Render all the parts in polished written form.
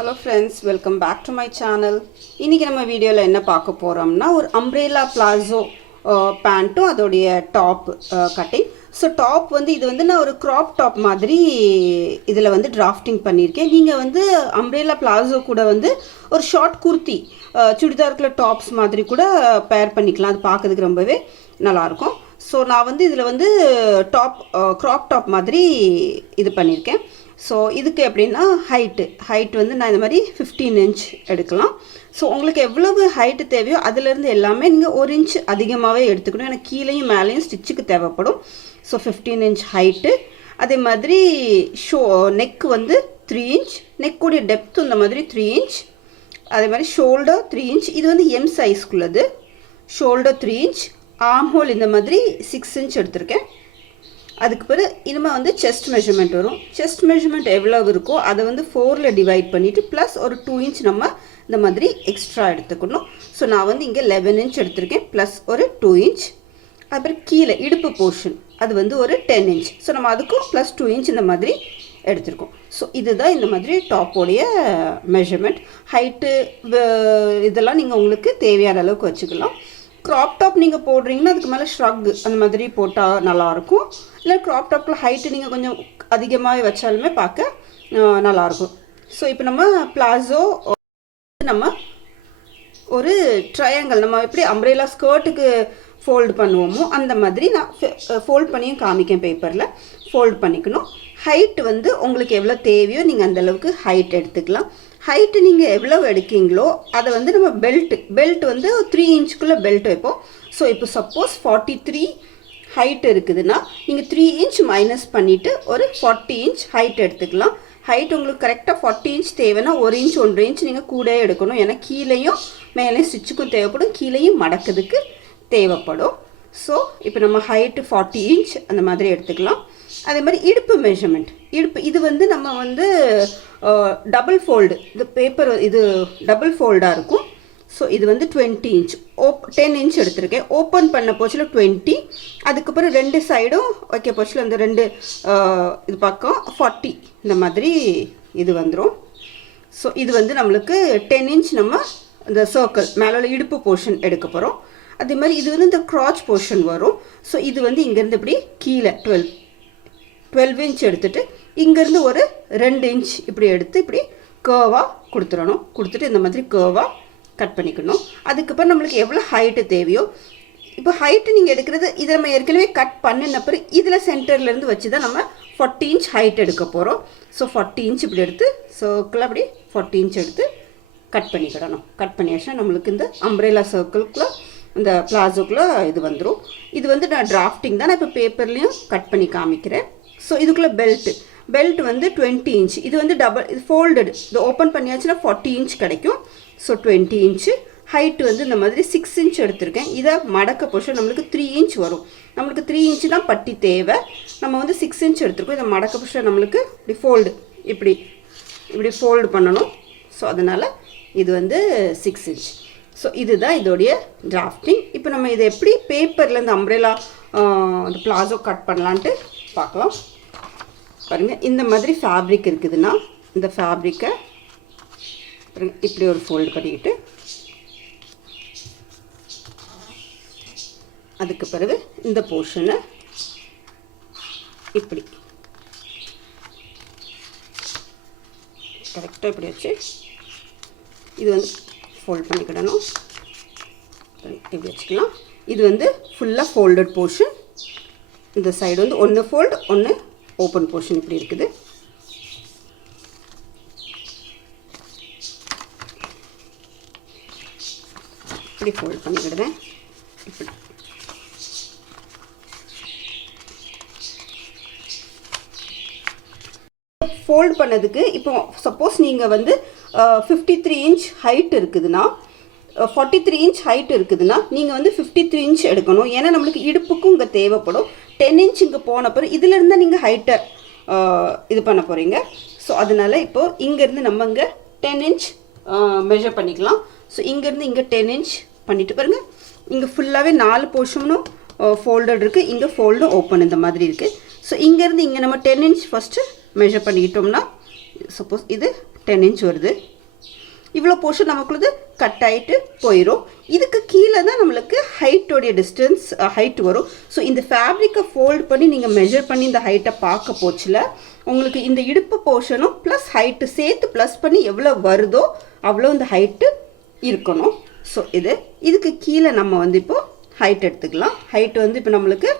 Hello friends, welcome back to my channel. இன்னைக்கு நம்ம வீடியோல என்ன பார்க்க போறோம்னா ஒரு umbrella plazo பேண்ட்டும் அதோடைய டாப் கட்டிங். ஸோ டாப் வந்து இது வந்து நான் ஒரு க்ராப் டாப் மாதிரி இதில் வந்து டிராஃப்டிங் பண்ணியிருக்கேன். நீங்கள் வந்து அம்ப்ரேலா பிளாசோ கூட வந்து ஒரு ஷார்ட் குர்த்தி சுடிதாருக்குள்ள டாப்ஸ் மாதிரி கூட பேர் பண்ணிக்கலாம். அது பார்க்கறதுக்கு ரொம்பவே நல்லாயிருக்கும். ஸோ நான் வந்து இதில் வந்து க்ராப் டாப் மாதிரி இது பண்ணியிருக்கேன். ஸோ இதுக்கு எப்படின்னா ஹைட் வந்து நான் இந்த மாதிரி 15 இன்ச் எடுக்கலாம். ஸோ உங்களுக்கு எவ்வளவு ஹைட்டு தேவையோ அதிலேருந்து எல்லாமே நீங்கள் 1 இன்ச் அதிகமாகவே எடுத்துக்கணும். ஏன்னா கீழேயும் மேலேயும் ஸ்டிச்சுக்கு தேவைப்படும். So 15 inch height. அதே மாதிரி நெக் வந்து 3 இன்ச், நெக்குடைய டெப்த்து இந்த மாதிரி 3 இன்ச். அதே மாதிரி ஷோல்டர் 3 இன்ச். இது வந்து எம் சைஸ்க்குள்ளது. ஷோல்டர் 3 இன்ச், ஆர்ம் ஹோல் இந்த மாதிரி 6 இன்ச் எடுத்திருக்கேன். அதுக்கு பிறகு இனிமேல் வந்து செஸ்ட் மெஷர்மெண்ட் வரும். செஸ்ட் மெஷர்மெண்ட் எவ்வளோ இருக்கோ அதை வந்து 4ல் டிவைட் பண்ணிவிட்டு ப்ளஸ் ஒரு 2 இன்ச் நம்ம இந்த மாதிரி எக்ஸ்ட்ரா எடுத்துக்கணும். ஸோ நான் வந்து இங்கே 11 இன்ச் எடுத்திருக்கேன் ப்ளஸ் ஒரு 2 இன்ச். அப்புறம் கீழே இடுப்பு போர்ஷன் அது வந்து ஒரு 10 இன்ச். ஸோ நம்ம அதுக்கும் ப்ளஸ் 2 இன்ச் இந்த மாதிரி எடுத்திருக்கோம். ஸோ இதுதான் இந்த மாதிரி டாப்போடைய மெஷர்மெண்ட். ஹைட்டு இதெல்லாம் நீங்கள் உங்களுக்கு தேவையான அளவுக்கு வச்சுக்கலாம். க்ராப் டாப் நீங்கள் போடுறீங்கன்னா அதுக்கு மேலே ஷ்ரக் அந்த மாதிரி போட்டால் நல்லாயிருக்கும். இல்லை க்ராப் டாப்பில் ஹைட்டு நீங்கள் கொஞ்சம் அதிகமாக வச்சாலுமே பார்க்க நல்லாயிருக்கும். ஸோ இப்போ நம்ம பிளாசோ நம்ம ஒரு ட்ரையாங்கிள் நம்ம எப்படி அம்ப்ரேலா ஸ்கர்ட்டுக்கு ஃபோல்டு பண்ணுவோமோ அந்த மாதிரி நான் ஃபோல்ட் பண்ணியும் காமிக்கேன். பேப்பரில் ஃபோல்ட் பண்ணிக்கணும். ஹைட்டு வந்து உங்களுக்கு எவ்வளோ தேவையோ நீங்கள் அந்தளவுக்கு ஹைட் எடுத்துக்கலாம். ஹைட்டு நீங்கள் எவ்வளோ எடுக்கீங்களோ அதை வந்து நம்ம பெல்ட் வந்து 3 இன்ச்சுக்குள்ளே பெல்ட் வைப்போம். ஸோ இப்போ சப்போஸ் 43 ஹைட் இருக்குதுன்னா நீங்கள் 3 இன்ச் மைனஸ் பண்ணிவிட்டு ஒரு 40 இன்ச் ஹைட் எடுத்துக்கலாம். ஹைட் உங்களுக்கு கரெக்டாக 40 இன்ச் தேவைன்னா 1 இன்ச் 1.5 இன்ச் நீங்கள் கூட எடுக்கணும். ஏன்னா கீழேயும் மேலே ஸ்டிச்சுக்கும் தேவைப்படும், கீழேயும் மடக்கிறதுக்கு தேவைப்படும். ஸோ இப்போ நம்ம ஹைட்டு 40 இன்ச் அந்த மாதிரி எடுத்துக்கலாம். அதே மாதிரி இடுப்பு மெஷர்மெண்ட், இது வந்து நம்ம வந்து டபுள் ஃபோல்டு, இந்த பேப்பர் இது டபுள் ஃபோல்டாக இருக்கும். ஸோ இது வந்து 20 இன்ச் 10 இன்ச் எடுத்திருக்கேன். ஓப்பன் பண்ண போச்சில் 20, அதுக்கப்புறம் 2 சைடும் வைக்க போச்சில் அந்த 2 இது பக்கம் 40 இந்த மாதிரி இது வந்துடும். ஸோ இது வந்து நம்மளுக்கு 10 இன்ச் நம்ம இந்த சர்க்கிள் மேலே இடுப்பு போர்ஷன் எடுக்க போகிறோம். அதே மாதிரி இது வந்து இந்த க்ராச் போர்ஷன் வரும். ஸோ இது வந்து இங்கேருந்து இப்படி கீழே 12 இன்ச் எடுத்துகிட்டு இங்கேருந்து ஒரு 2 இன்ச் இப்படி எடுத்து இப்படி கேர்வாக கொடுத்துட்டு இந்த மாதிரி கேர்வாக கட் பண்ணிக்கணும். அதுக்கப்புறம் நம்மளுக்கு எவ்வளோ ஹைட்டு தேவையோ, இப்போ ஹைட்டு நீங்கள் எடுக்கிறது இதை நம்ம ஏற்கனவே கட் பண்ணின பிறகு இதில் சென்டர்லேருந்து வச்சு தான் நம்ம 40 இன்ச் ஹைட் எடுக்க போகிறோம். ஸோ 40 இன்ச் இப்படி எடுத்து சர்க்கிள் அப்படி 40 இன்ச் எடுத்து கட் பண்ணிக்கிடணும். கட் பண்ணியாச்சுன்னா நம்மளுக்கு இந்த அம்ப்ரேலா சர்க்கிள்குள்ளே இந்த பிளாசோக்குள்ளே இது வந்துடும். இது வந்து நான் டிராஃப்டிங் தான், நான் இப்போ பேப்பர்லேயும் கட் பண்ணி காமிக்கிறேன். ஸோ இதுக்குள்ளே பெல்ட் வந்து 20 இன்ச். இது வந்து இது ஃபோல்டடு, இது ஓப்பன் பண்ணியாச்சுன்னா 40 இன்ச் கிடைக்கும். So 20 inch. ஹைட்டு வந்து இந்த மாதிரி 6 இன்ச் எடுத்திருக்கேன். இதை மடக்க போஷன் நம்மளுக்கு 3 இன்ச் வரும். நம்மளுக்கு 3 இன்ச்சு தான் பட்டி தேவை. நம்ம வந்து 6 இன்ச் எடுத்திருக்கோம். இதை மடக்க போஷன் நம்மளுக்கு இப்படி ஃபோல்டு பண்ணணும். ஸோ அதனால் இது வந்து 6 இன்ச். ஸோ இதுதான் இதோடைய டிராஃப்டிங். இப்போ நம்ம இதை எப்படி பேப்பரில் இந்த அம்ப்ரேலா அந்த பிளாசோ கட் பண்ணலான்ட்டு பார்க்கலாம். பாருங்கள், இந்த மாதிரி ஃபேப்ரிக் இருக்குதுன்னா இந்த ஃபேப்ரிக்கை இப்படி ஒரு ஃபோல்டு பண்ணிக்கிட்டு அதுக்கு பிறகு இந்த போர்ஷனை இப்படி கரெக்டாக இப்படி வச்சு இது வந்து ஃபோல்ட் பண்ணிக்கிடணும். இப்படி வச்சுக்கலாம். இது வந்து ஃபுல்லாக ஃபோல்டட் போர்ஷன். இந்த சைடு வந்து ஒன்று ஃபோல்டு ஒன்று ஓப்பன் போர்ஷன் இப்படி இருக்குது. இப்படி ஃபோல்ட் பண்ணிக்கிடுவேன். இப்படி ஃபோல்ட் பண்ணதுக்கு இப்போ சப்போஸ் நீங்கள் வந்து 53 இன்ச் ஹைட் இருக்குதுன்னா 43 இன்ச் ஹைட் இருக்குதுன்னா நீங்கள் வந்து 53 இன்ச் எடுக்கணும். ஏன்னா நம்மளுக்கு இடுப்புக்கும் இங்கே தேவைப்படும். 10 இன்ச் இங்கே போன பிறகு இதிலேருந்து நீங்கள் ஹைட்டை இது பண்ண போகிறீங்க. ஸோ அதனால் இப்போது இங்கேருந்து நம்ம இங்கே 10 இன்ச் மெஷர் பண்ணிக்கலாம். ஸோ இங்கேருந்து இங்கே 10 இன்ச் பண்ணிவிட்டு பாருங்கள், இங்கே ஃபுல்லாகவே 4 போர்ஷனும் ஃபோல்டட் இருக்குது. இங்கே ஃபோல்டும் ஓப்பன் இந்த மாதிரி இருக்குது. ஸோ இங்கேருந்து இங்கே நம்ம 10 இன்ச் ஃபஸ்ட்டு மெஷர் பண்ணிக்கிட்டோம்னா சப்போஸ் இது 10 inch வருது. இவ்வளோ போர்ஷன் நமக்குள்ளது கட் ஆகிட்டு போயிடும். இதுக்கு கீழே தான் நம்மளுக்கு ஹைட்டோடைய டிஸ்டன்ஸ் ஹைட் வரும். ஸோ இந்த ஃபேப்ரிக்கை ஃபோல்ட் பண்ணி நீங்கள் மெஷர் பண்ணி இந்த ஹைட்டை பார்க்க போச்சில் உங்களுக்கு இந்த இடுப்பு போர்ஷனும் ப்ளஸ் ஹைட்டு சேர்த்து ப்ளஸ் பண்ணி எவ்வளோ வருதோ அவ்வளோ இந்த ஹைட்டு இருக்கணும். ஸோ இதுக்கு கீழே நம்ம வந்து இப்போது ஹைட் எடுத்துக்கலாம். ஹைட் வந்து இப்போ நம்மளுக்கு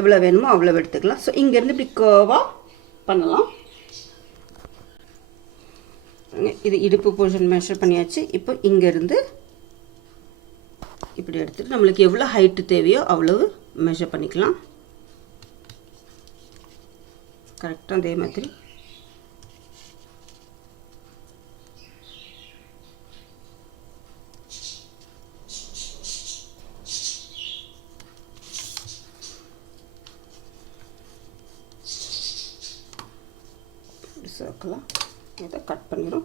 எவ்வளோ வேணுமோ அவ்வளோ எடுத்துக்கலாம். ஸோ இங்கேருந்து இப்படி கர்வாக பண்ணலாம். இது இடுப்பு போர்ஷன் மெஷர் பண்ணியாச்சு. இப்போ இங்கேருந்து இப்படி எடுத்துகிட்டு நம்மளுக்கு எவ்வளோ ஹைட்டு தேவையோ அவ்வளவு மெஷர் பண்ணிக்கலாம். கரெக்டாக அதே மாதிரி சர்க்கிளாக இதை கட் பண்ணிடும்.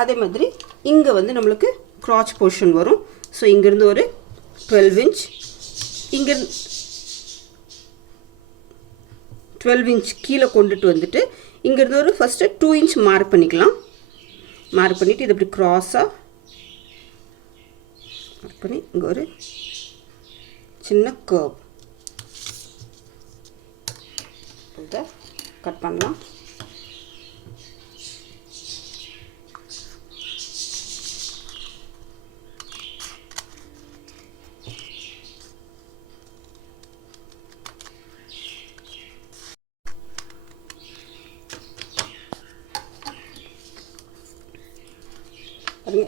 அதே மாதிரி இங்கே வந்து நம்மளுக்கு க்ராச் போர்ஷன் வரும். ஸோ இங்கேருந்து ஒரு 12 inch, இங்கே 12 inch கீழே கொண்டுட்டு வந்துட்டு இங்கேருந்து ஒரு ஃபஸ்ட்டு 2 inch மார்க் பண்ணிக்கலாம். மார்க் பண்ணிவிட்டு இது இப்படி க்ராஸாக மார்க் பண்ணி இங்கே ஒரு சின்ன கர்வ் இதை கட் பண்ணலாம்.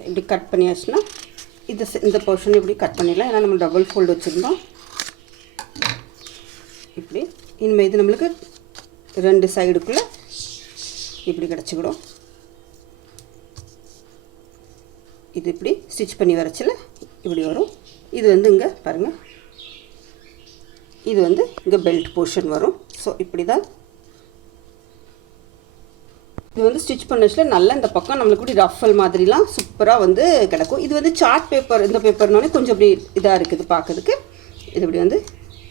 இப்படி கட் பண்ணியாச்சுன்னா இந்த போர்ஷன் இப்படி கட் பண்ணிடலாம். ஏன்னா நம்ம டபுள் ஃபோல்டு வச்சுருந்தோம். இப்படி இனிமேல் இது நம்மளுக்கு 2 சைடுக்குள்ளே இப்படி கிடச்சிக்கிடும். இது இப்படி ஸ்டிச் பண்ணி வரச்சில் இப்படி வரும். இது வந்து இங்கே பாருங்கள், இது வந்து இங்கே பெல்ட் போர்ஷன் வரும். ஸோ இப்படி தான் இது வந்து ஸ்டிச் பண்ணச்சில் நல்லா இந்த பக்கம் நம்மளுக்கு இப்படி ரஃபல் மாதிரிலாம் சூப்பராக வந்து கிடக்கும். இது வந்து சார்ட் பேப்பர், இந்த பேப்பர்னோடனே கொஞ்சம் இப்படி இதாக இருக்குது பார்க்கறதுக்கு. இது இப்படி வந்து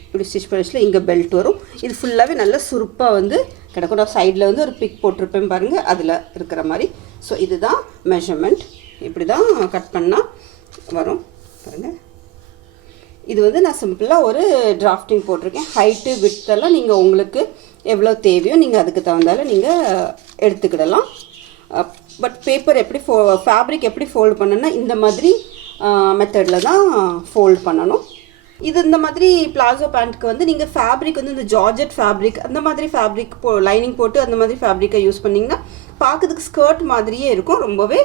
இப்படி ஸ்டிச் பண்ணச்சில் இங்கே பெல்ட் வரும். இது ஃபுல்லாகவே நல்லா சுருப்பாக வந்து கிடக்கும். நான் சைடில் வந்து ஒரு பிக் போட்டிருப்பேன் பாருங்கள், அதில் இருக்கிற மாதிரி. ஸோ இதுதான் மெஷர்மெண்ட். இப்படி தான் கட் பண்ணால் வரும் பாருங்கள். இது வந்து நான் சிம்பிளாக ஒரு டிராஃப்டிங் போட்டிருக்கேன். ஹைட்டு விட்டெல்லாம் நீங்கள் உங்களுக்கு எவ்வளோ தேவையோ நீங்கள் அதுக்கு தகுந்தாலும் நீங்கள் எடுத்துக்கிடலாம். பட் பேப்பர் எப்படி ஃபேப்ரிக் எப்படி ஃபோல்டு பண்ணணும்னா இந்த மாதிரி மெத்தடில் தான் ஃபோல்ட் பண்ணணும். இது இந்த மாதிரி பிளாசோ பேண்ட்டுக்கு வந்து நீங்கள் ஃபேப்ரிக் வந்து இந்த ஜார்ஜெட் ஃபேப்ரிக் அந்த மாதிரி ஃபேப்ரிக் லைனிங் போட்டு அந்த மாதிரி ஃபேப்ரிக்கை யூஸ் பண்ணிங்கன்னா பார்க்கறதுக்கு ஸ்கர்ட் மாதிரியே இருக்கும், ரொம்பவே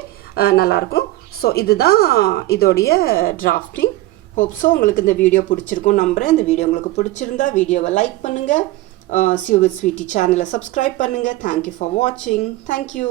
நல்லாயிருக்கும். ஸோ இதுதான் இதோடைய டிராஃப்டிங். ஹோப்ஸோ உங்களுக்கு இந்த வீடியோ பிடிச்சிருக்கும் நம்புகிறேன். இந்த வீடியோ உங்களுக்கு பிடிச்சிருந்தா வீடியோவை லைக் பண்ணுங்கள். See you with Sweety சேனலை சப்ஸ்கிரைப் பண்ணுங்கள். தேங்க்யூ ஃபார் வாட்சிங். தேங்க்யூ.